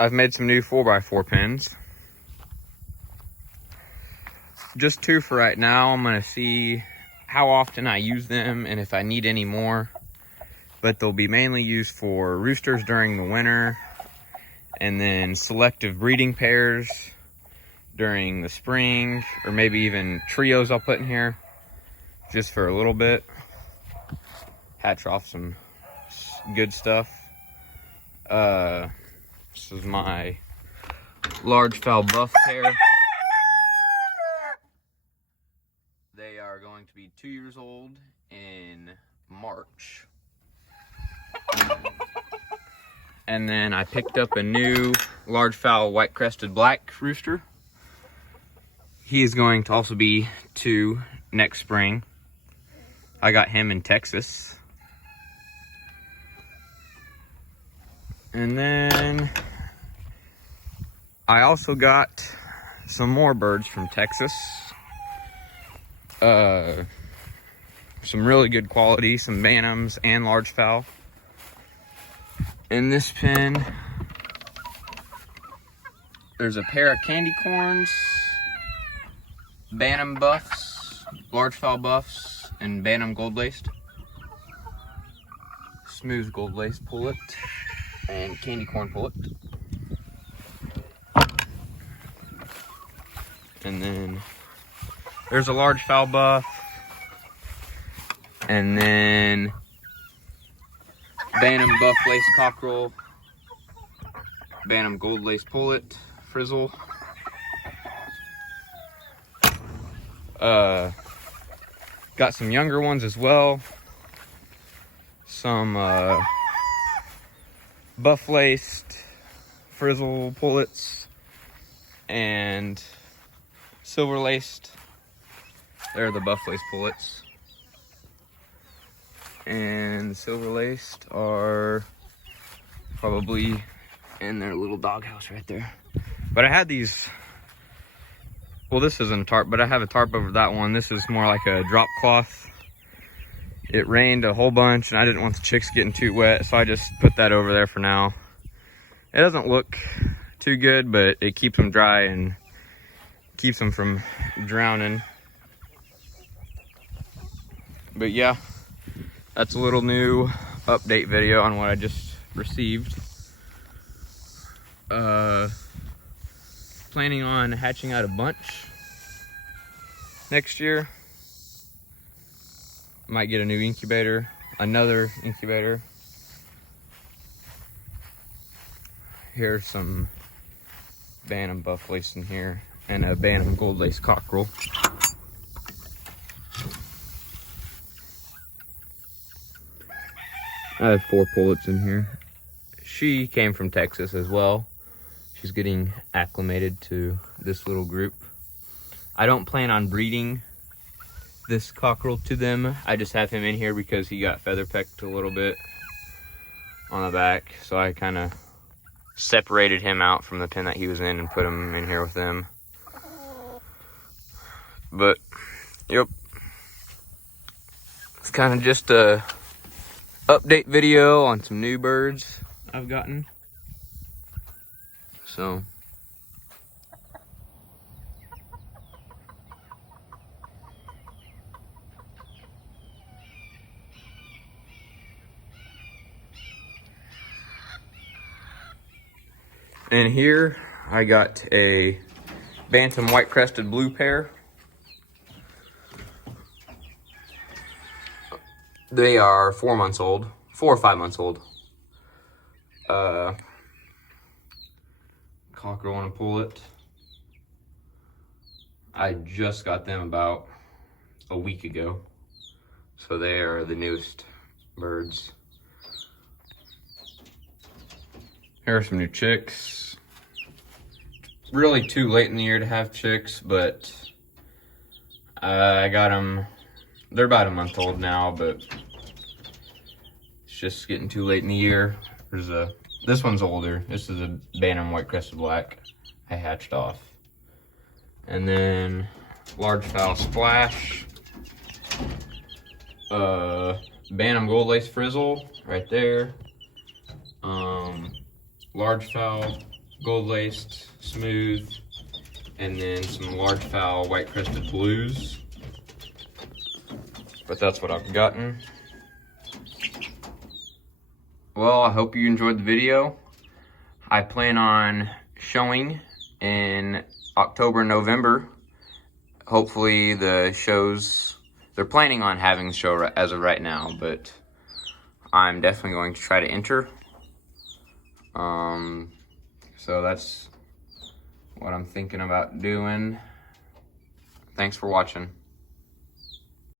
I've made some new 4x4 pins. Just 2 for right now. I'm gonna see how often I use them and if I need any more. But they'll be mainly used for roosters during the winter, and then selective breeding pairs during the spring, or maybe even trios I'll put in here just for a little bit. Hatch off some good stuff. This is my large fowl buff pair. They are going to be 2 years old in March. And then I picked up a new large fowl white crested black rooster. He is going to also be 2 next spring. I got him in Texas. And then I also got some more birds from Texas. Some really good quality, some bantams and large fowl. In this pen, there's a pair of candy corns, bantam buffs, large fowl buffs, and bantam gold laced. Smooth gold laced pullet and candy corn pullet. And then there's a large fowl buff, and then bantam buff lace cockerel, bantam gold lace pullet, frizzle. Got some younger ones as well. Some buff laced frizzle pullets and silver laced. They're the buff laced pullets. And the silver laced are probably in their little doghouse right there. But I had these, well, this isn't a tarp, but I have a tarp over that one. This is more like a drop cloth. It rained a whole bunch and I didn't want the chicks getting too wet, so I just put that over there for now. It doesn't look too good, but it keeps them dry and keeps them from drowning. But yeah, that's a little new update video on what I just received. Planning on hatching out a bunch next year. Might get a new incubator, another incubator. Here's some bantam buff lace in here and a bantam gold lace cockerel. I have 4 pullets in here. She came from Texas as well. She's getting acclimated to this little group. I don't plan on breeding this cockerel to them. I just have him in here because he got feather pecked a little bit on the back. So I kind of separated him out from the pen that he was in and put him in here with them. But, yep. It's kind of just a update video on some new birds I've gotten. So and here I got a bantam white crested blue pair. They are 4 months old, 4 or 5 months old. Cockerel and a pullet. I just got them about a week ago. So they are the newest birds. Here are some new chicks. Really too late in the year to have chicks, but I got them. They're about a month old now, but it's just getting too late in the year. This one's older. This is a bantam white crested black I hatched off. And then large fowl splash. Bantam gold lace frizzle right there. Large fowl gold laced, smooth, and then some large fowl white crested blues. But that's what I've gotten. Well, I hope you enjoyed the video. I plan on showing in October, November. Hopefully the shows, they're planning on having the show as of right now, but I'm definitely going to try to enter. So that's what I'm thinking about doing. Thanks for watching.